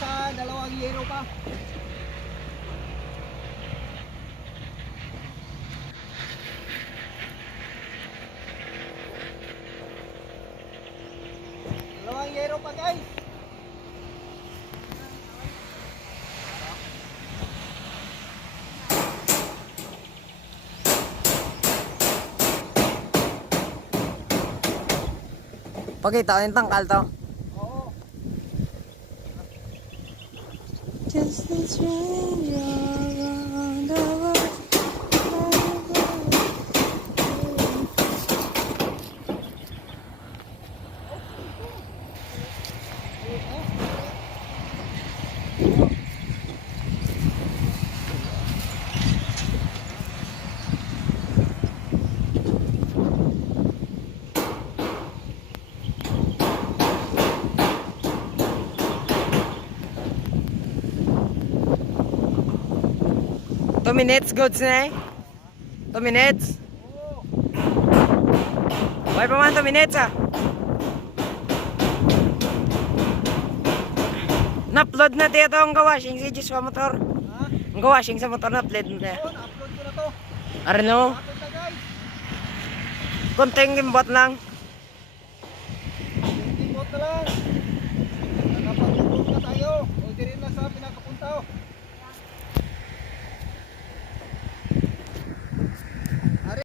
sa dalawang yero pa. Dalawang yero pa guys. Pakita ko yung tangkal to. Oo. Just a stranger around the world. Two minutes, goods na eh. 2 minutes. Why pa man 2 minutes ah. Na-upload na dito ang gawashing si Diyos sa motor. Ha? Ang gawashing sa motor na-upload na dito. Oo, na-upload ko na to. Arno, Upload na guys. konting gimbot lang. Hindi mo na lang. Nakapag-upload na tayo. O di rin na sa pinakapunta.